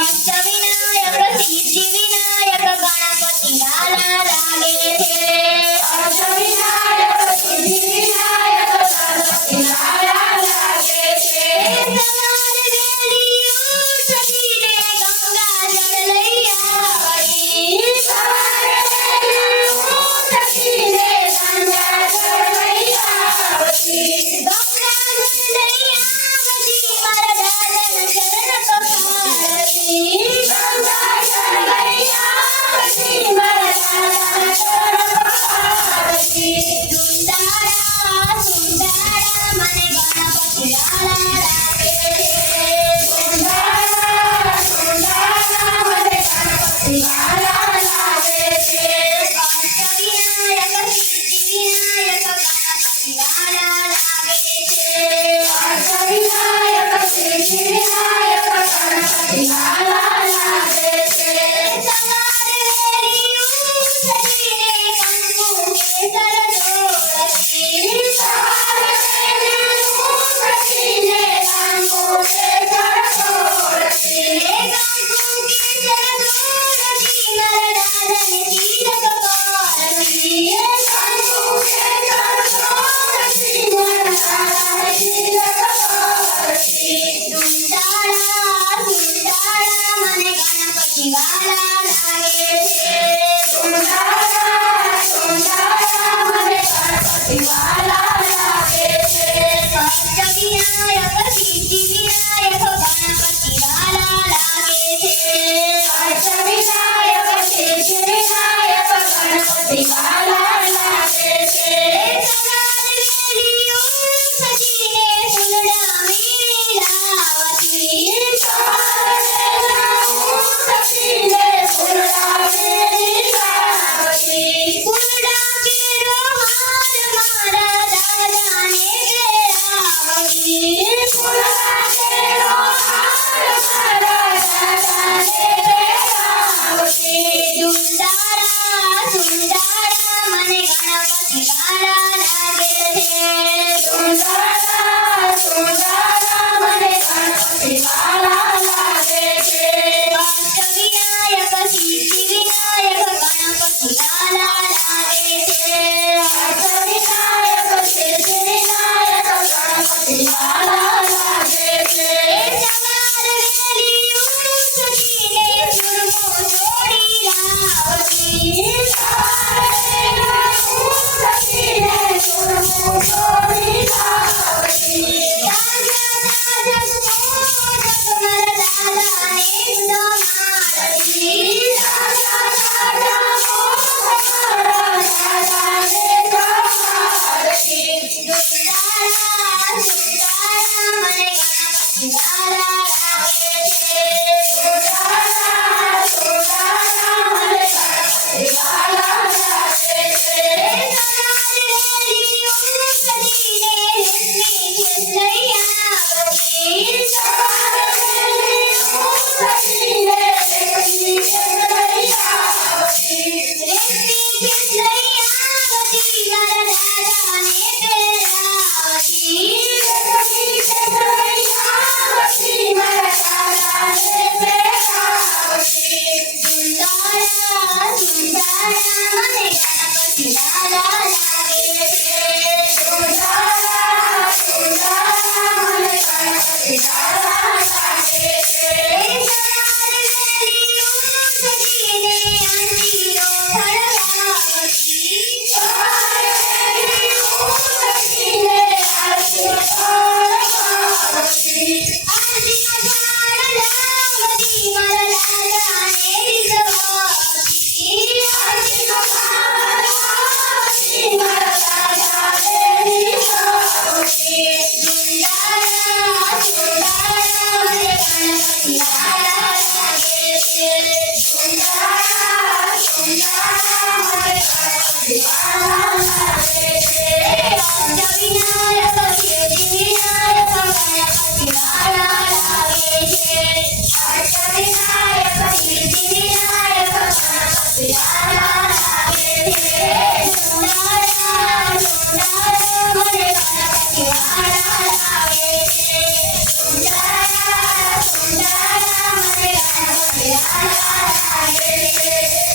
અષ્ટવિનાયક સિદ્ધિવિનાયક ગણપતિ લાલા લાગે છે અષ્ટવિનાયક સિદ્ધિવિનાયક ગણપતિ લાલા લાગે છે સવારે વેલી ઉઠીને ગંગા જળ લઈ આવી સવારે વેલી ઉઠીને ગંગા જળ લઈ આવી ગંગા જળ લઈ આવી મારા દાદાના ચરણ પખારતી ગંગા જળ લઈ આવી મારા દાદાના ચરણ પખારતી સુંદરા સુંદરા મને ગણપતિ લાલા લાગે છે સુંદરા સુંદરા મને ગણપતિ લાલા લાગે છે અષ્ટવિનાયક સિદ્ધિવિનાયક ગણપતિ લાલા લાગે છે અષ્ટવિનાયક સિદ્ધિવિનાયક ગણપતિ લાલા લાગે છે સવારે વેલી ઉઠીને કંકુ કેસર દોરતી સવારે વેલી ઉઠીને કંકુ કેસર દોરતી કંકુ કેસર દોરતી મારા દાદાને તિલક કરતી કંકુ કેસર દોરતી મારા દાદાને તિલક કરતી સુંદરા સુંદરા મને ગણપતિ લાલા લાગે છે સુંદરા સુંદરા મને ગણપતિ લાલા લાગે છે અષ્ટવિનાયક સિદ્ધિવિનાયક ગણપતિ લાલા લાગે છે અષ્ટવિનાયક સિદ્ધિવિનાયક ગણપતિ લાલા લાગે છે સવારે વેલી ઉઠીને ફૂલડા મેલાવતી સવારે વેલી ઉઠીને ફૂલડા મેલાવતી ફૂલડા કેરો હાર મારા દાદાને પહેરાવતી ફૂલડા કેરો હાર મારા દાદાને પહેરાવતી સુંદરા સુંદરા મને ગણપતિ લાલા લાગે છે સુંદરા સુંદરા મને ગણપતિ લાલા લાગે છે અષ્ટવિનાયક સિદ્ધિવિનાયક ગણપતિ લાલા લાગે છે અષ્ટવિનાયક સિદ્ધિવિનાયક ગણપતિ લાલા લાગે છે સવારે વેલી ઉઠીને ચૂરમો ચોળી લાવતી સવારે વેલી ઉઠીને ચૂરમો ચોળી લાવતી તાજા તાજા મોદક મારા દાદાને જમાડતી તાજા તાજા મોદક મારા દાદાને જમાડતી સુંદરા સુંદરા મને ગણપતિ લાલા લાગે છે સુંદરા સુંદરા મને ગણપતિ લાલા લાગે છે સવારે વેલી ઉઠીને રેશમી કેસ લઈ આવતી સવારે વેલી ઉઠીને રેશમી કેસ લઈ આવતી રેશમી કેસ લઈ આવતી મારા દાદાને પહેરાવતી રેશમી કેસ લઈ આવતી રે